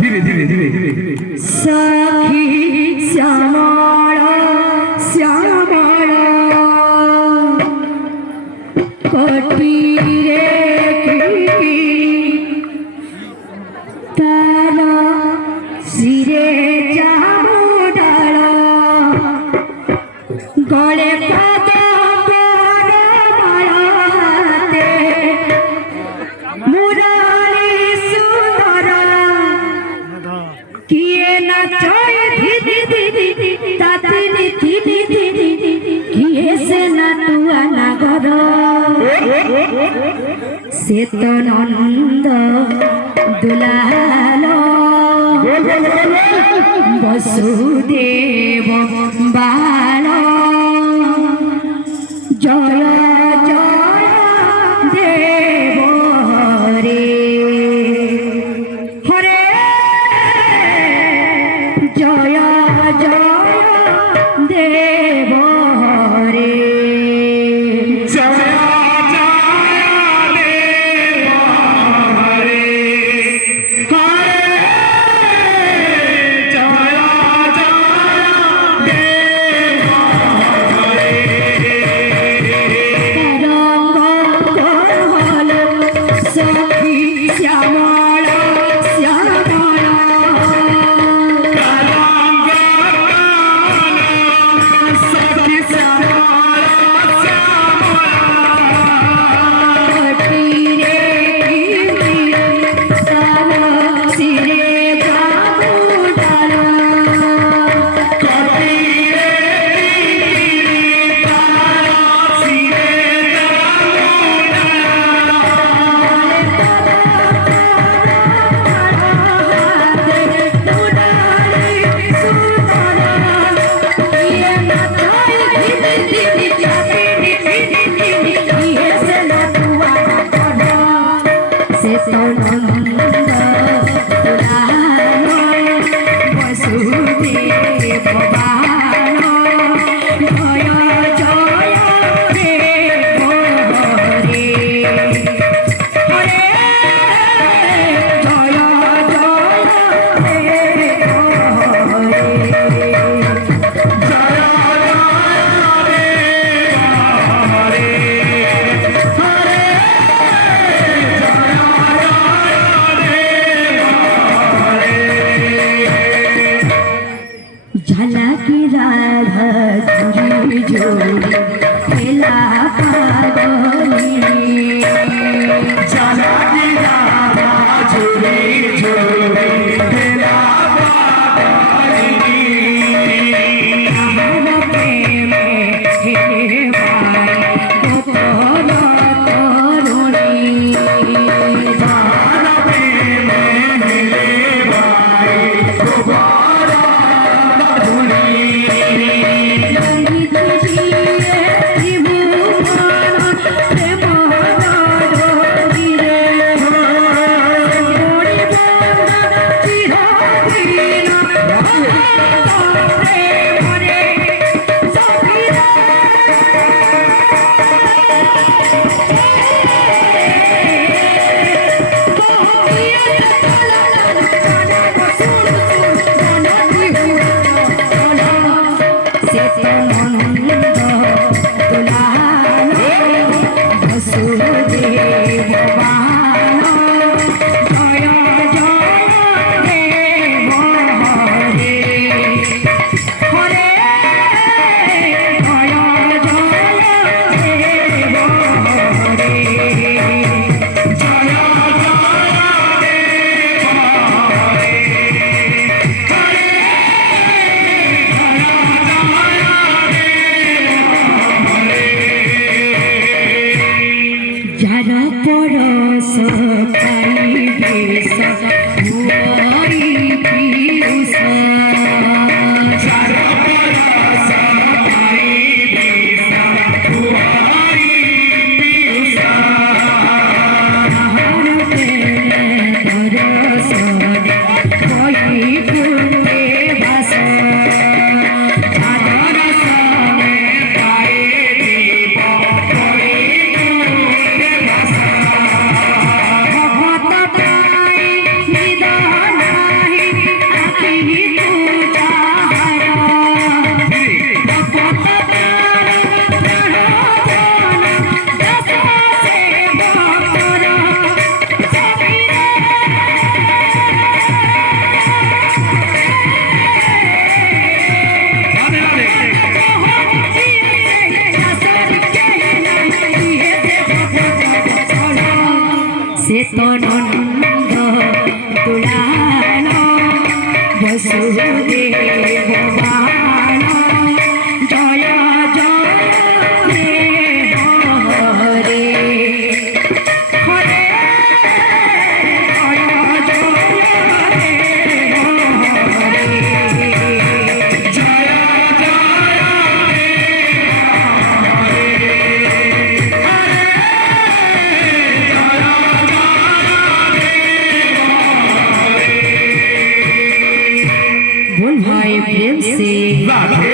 धीरे धीरे धीरे सखी श्यामला श्यामला कटीरे तारा सिरे जामुडाल गले से तो नंद दुलाल वसुदेव बाल जय जय देव हरे हरे जय जय देव हरे झलकी राधा जोड़ी जोड़ी खेला पागली झलकी राधा जोड़ी जोड़ी खेला पागली प्रेम हे भाई गोपाल तरुणी प्रेम मिले भाई गोपाल त्रिभुवन নন্দ দুলালো বসুদেব বালো জয় জয় হে হরে হরে জয় জয় হে হরে बोल भाई प्रेम से राधे